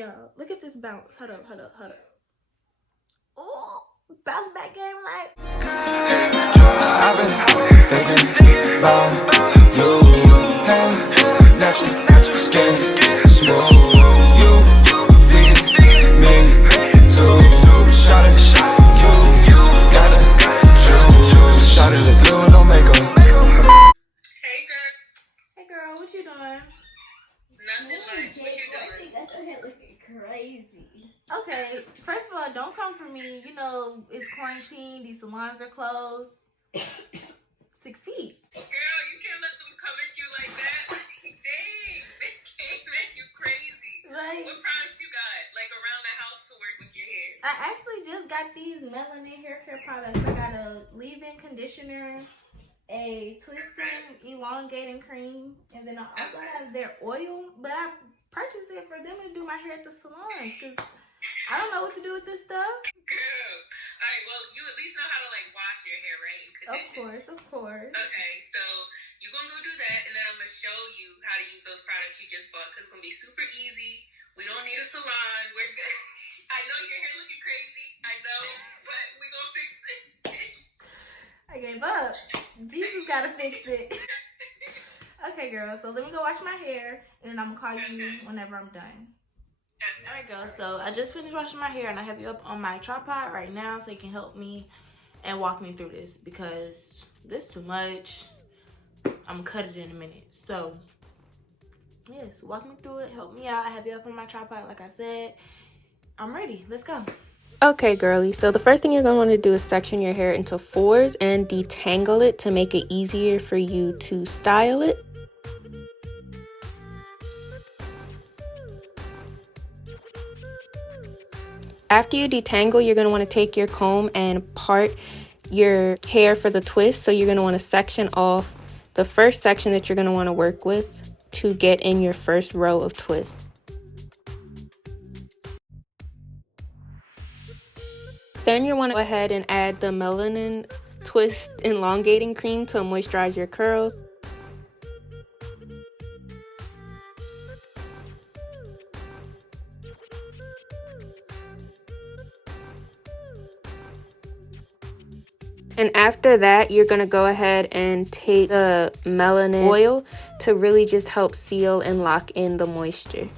Y'all, look at this bounce. Hold up. Oh, bounce back game like. I've been thinking about you. Hey, natural skin, smooth. You feed me too. Shot it, you gotta choose. Shot it, look good with no makeup. Hey girl, what you doing? Nothing much. What you doing? You got your hair looking crazy. Okay, first of all, don't come for me. You know, it's quarantine. These salons are closed. 6 feet. Girl, you can't let them come at you like that. Dang, this came at you crazy. Like, what products you got, like, around the house to work with your hair? I actually just got these Melanin hair care products. I got a leave-in conditioner, a twisting elongating cream, and then I also have their oil, but I purchased it for them to do my hair at the salon because I don't know what to do with this stuff. Girl, all right, well, you at least know how to, like, wash your hair, right? Of course. Okay, so you're gonna go do that, and then I'm gonna show you how to use those products you just bought because it's gonna be super easy. We don't need a salon. We're good. I know your hair looking crazy. I know, but we're gonna fix it. I gave up. Jesus gotta fix it. Okay, girl, so let me go wash my hair, and then I'm gonna call you whenever I'm done. Alright, girl, so I just finished washing my hair, and I have you up on my tripod right now so you can help me and walk me through this because this is too much. I'm gonna cut it in a minute. So, yes, walk me through it, help me out. I have you up on my tripod, like I said. I'm ready. Let's go. Okay, girly, so the first thing you're going to want to do is section your hair into 4s and detangle it to make it easier for you to style it. After you detangle, you're going to want to take your comb and part your hair for the twist. So you're going to want to section off the first section that you're going to want to work with to get in your first row of twists. Then you want to go ahead and add the Melanin Twist Elongating Cream to moisturize your curls. And after that, you're going to go ahead and take the Melanin oil to really just help seal and lock in the moisture.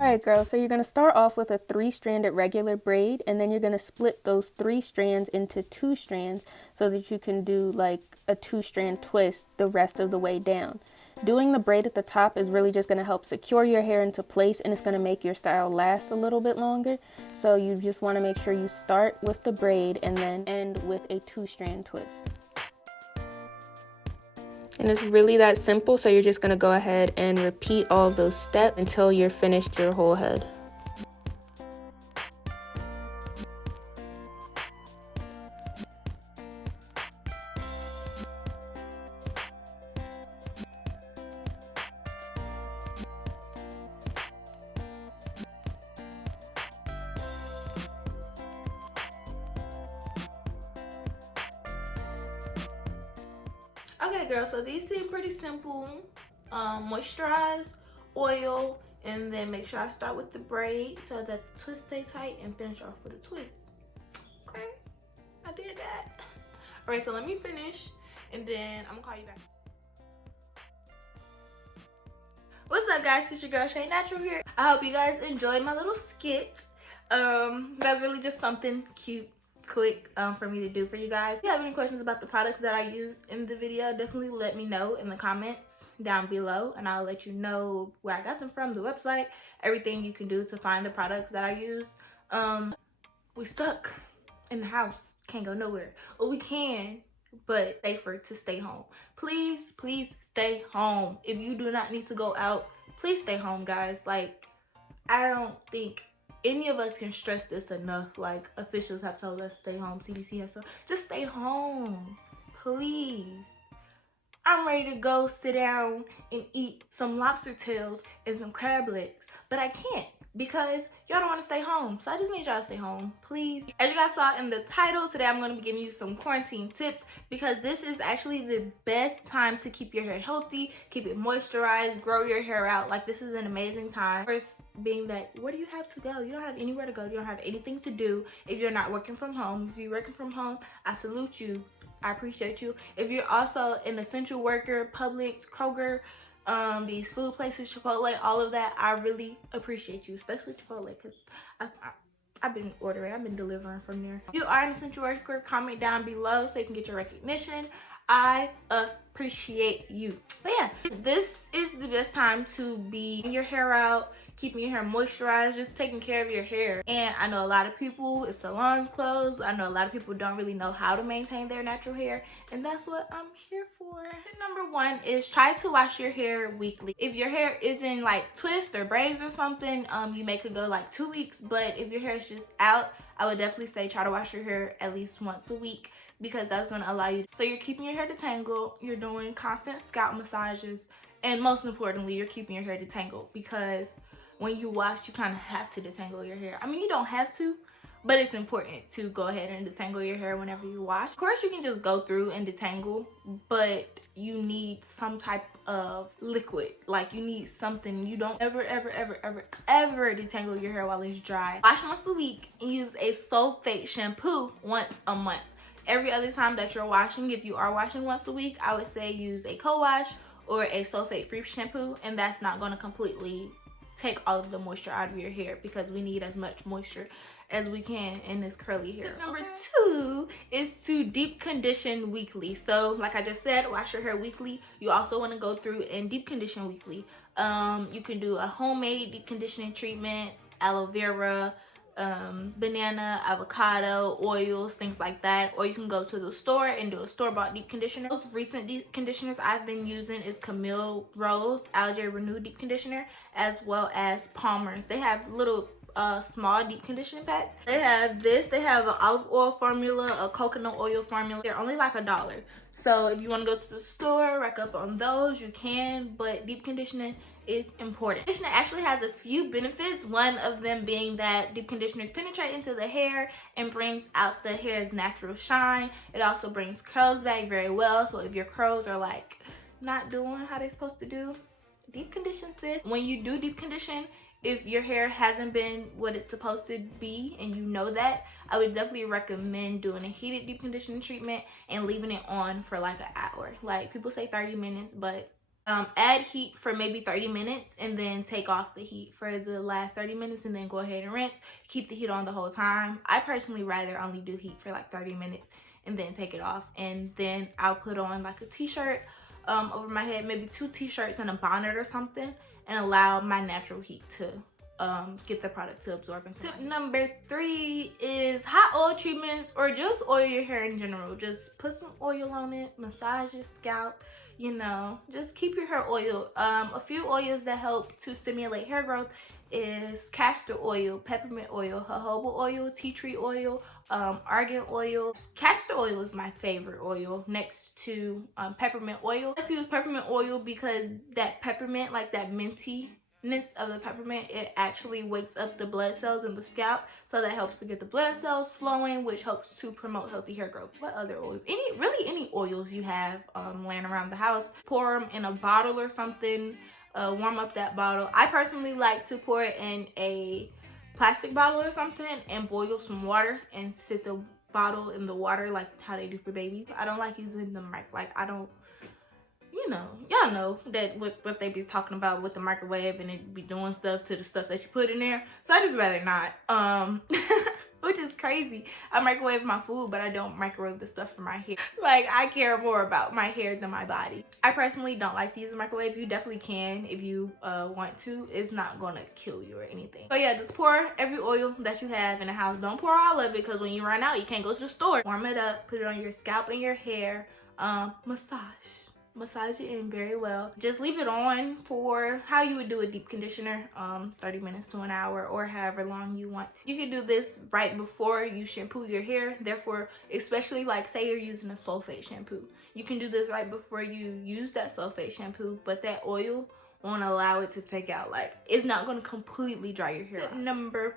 Alright, girls, so you're going to start off with a 3-stranded regular braid, and then you're going to split those 3 strands into 2 strands so that you can do like a 2-strand twist the rest of the way down. Doing the braid at the top is really just going to help secure your hair into place, and it's going to make your style last a little bit longer. So you just want to make sure you start with the braid and then end with a 2-strand twist. And it's really that simple, so you're just going to go ahead and repeat all of those steps until you're finished your whole head. Okay, girl, so these seem pretty simple. Moisturize, oil, and then make sure I start with the braid so that the twist stay tight and finish off with a twist. Okay, I did that. All right, so let me finish and then I'm gonna call you back. What's up, guys? It's your girl Shay Natural here. I hope you guys enjoyed my little skit. That's really just something cute, quick for me to do for you guys. If you have any questions about the products that I used in the video, definitely let me know in the comments down below, and I'll let you know where I got them from, the website, everything you can do to find the products that I use. We stuck in the house, can't go nowhere. Well, we can, but safer to stay home. Please stay home. If you do not need to go out, please stay home, guys. Like, I don't think any of us can stress this enough. Like, officials have told us stay home, CDC has told, just stay home, please. I'm ready to go sit down and eat some lobster tails and some crab legs, but I can't because y'all don't want to stay home. So I just need y'all to stay home, please. As you guys saw in the title, today I'm going to be giving you some quarantine tips because this is actually the best time to keep your hair healthy, keep it moisturized, grow your hair out. Like, this is an amazing time. First being that, where do you have to go? You don't have anywhere to go. You don't have anything to do if you're not working from home. If you're working from home, I salute you. I appreciate you. If you're also an essential worker, Publix, Kroger, these food places, Chipotle, all of that, I really appreciate you, especially Chipotle, because I've been ordering, I've been delivering from there. If you are an essential worker, comment down below so you can get your recognition. I appreciate you. But yeah, this is the best time to be your hair out, keeping your hair moisturized, just taking care of your hair. And I know a lot of people, it's salons closed. I know a lot of people don't really know how to maintain their natural hair, and that's what I'm here for. Tip number one is try to wash your hair weekly. If your hair is in like twists or braids or something, you may could go like 2 weeks, but if your hair is just out, I would definitely say try to wash your hair at least once a week, because that's going to allow you. So you're keeping your hair detangled, you're doing constant scalp massages, and most importantly, you're keeping your hair detangled, because when you wash, you kind of have to detangle your hair. I mean, you don't have to, but it's important to go ahead and detangle your hair whenever you wash. Of course, you can just go through and detangle, but you need some type of liquid. Like, you need something. You don't ever detangle your hair while it's dry. Wash once a week and use a sulfate shampoo once a month. Every other time that you're washing, if you are washing once a week, I would say use a co-wash or a sulfate-free shampoo, and that's not going to completely take all of the moisture out of your hair, because we need as much moisture as we can in this curly hair. Tip number two is to deep condition weekly. So like I just said, wash your hair weekly. You also want to go through and deep condition weekly. You can do a homemade deep conditioning treatment, aloe vera, banana, avocado oils, things like that, or you can go to the store and do a store-bought deep conditioner. Most recent deep conditioners I've been using is Camille Rose Algae Renew deep conditioner, as well as Palmer's. They have little small deep conditioning packs. They have this, they have an olive oil formula, a coconut oil formula. They're only like $1. So if you want to go to the store, rack up on those, you can, but deep conditioning is important. Conditioner actually has a few benefits, one of them being that deep conditioners penetrate into the hair and brings out the hair's natural shine. It also brings curls back very well, so if your curls are like not doing how they're supposed to do, deep condition sis. When you do deep condition, if your hair hasn't been what it's supposed to be and you know that, I would definitely recommend doing a heated deep conditioning treatment and leaving it on for like an hour. Like, people say 30 minutes, but add heat for maybe 30 minutes and then take off the heat for the last 30 minutes and then go ahead and rinse. Keep the heat on the whole time. I personally rather only do heat for like 30 minutes and then take it off, and then I'll put on like a t-shirt over my head, maybe 2 t-shirts and a bonnet or something, and allow my natural heat to get the product to absorb into. Tip number 3 is hot oil treatments, or just oil your hair in general. Just put some oil on it, massage your scalp, you know, just keep your hair oiled. A few oils that help to stimulate hair growth is castor oil, peppermint oil, jojoba oil, tea tree oil, argan oil. Castor oil is my favorite oil next to peppermint oil. I like to use peppermint oil because that peppermint, like that mintiness of the peppermint, it actually wakes up the blood cells in the scalp, so that helps to get the blood cells flowing, which helps to promote healthy hair growth. What other oils? Any oils you have laying around the house, pour them in a bottle or something. Warm up that bottle. I personally like to pour it in a plastic bottle or something and boil some water and sit the bottle in the water like how they do for babies. I don't like using the mic. Like, I don't, you know, y'all know that what they be talking about with the microwave, and it be doing stuff to the stuff that you put in there. So I just rather not. Which is crazy. I microwave my food, but I don't microwave the stuff for my hair. Like, I care more about my hair than my body. I personally don't like to use a microwave. You definitely can if you want to. It's not gonna kill you or anything. So yeah, just pour every oil that you have in the house. Don't pour all of it, because when you run out, you can't go to the store. Warm it up, put it on your scalp and your hair. Massage it in very well. Just leave it on for how you would do a deep conditioner, 30 minutes to an hour, or however long you want to. You can do this right before you shampoo your hair. Therefore, especially like say you're using a sulfate shampoo, you can do this right before you use that sulfate shampoo, but that oil won't allow it to take out. Like, it's not going to completely dry your hair out. Tip number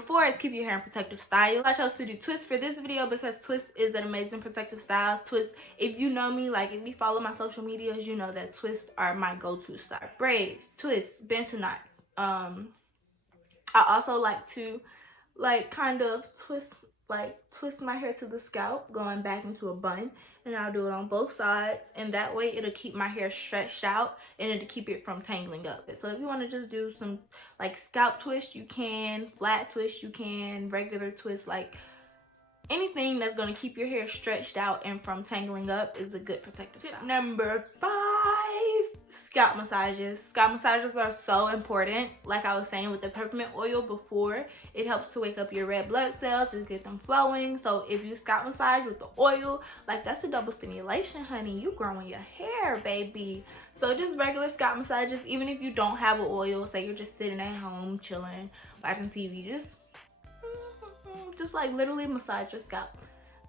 4 is keep your hair in protective style. I chose to do twists for this video because twist is an amazing protective style. Twist, if you know me, like if you follow my social medias, you know that twists are my go-to style. Braids, twists, bantu knots. I also like to kind of twist my hair to the scalp, going back into a bun, and I'll do it on both sides, and that way it'll keep my hair stretched out and it'll keep it from tangling up. So if you want to just do some like scalp twist, you can, flat twist you can, regular twist, like anything that's going to keep your hair stretched out and from tangling up is a good protective style. Number 5, scalp massages. Scalp massages are so important. Like I was saying with the peppermint oil before, it helps to wake up your red blood cells and get them flowing. So if you scalp massage with the oil, like that's a double stimulation, honey. You growing your hair, baby. So just regular scalp massages, even if you don't have an oil, say you're just sitting at home chilling, watching TV, just like literally massage your scalp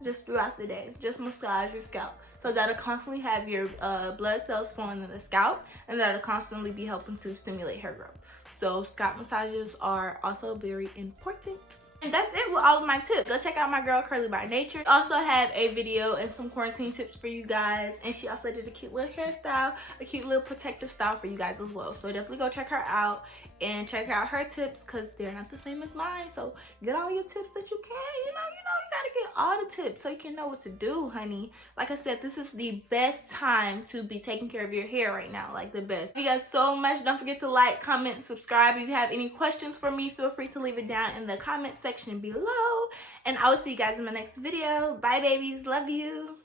just throughout the day. Just massage your scalp, so that'll constantly have your blood cells flowing in the scalp, and that'll constantly be helping to stimulate hair growth. So scalp massages are also very important. And that's it with all of my tips. Go check out my girl Curly by Nature. I also have a video and some quarantine tips for you guys, and she also did a cute little hairstyle, a cute little protective style for you guys as well. So definitely go check her out and check out her tips, because they're not the same as mine. So get all your tips that you can. You gotta get all the tips so you can know what to do, honey. Like I said, this is the best time to be taking care of your hair right now, like the best. Thank you guys so much. Don't forget to like, comment, subscribe. If you have any questions for me, feel free to leave it down in the comment section below, and I will see you guys in my next video. Bye babies, love you.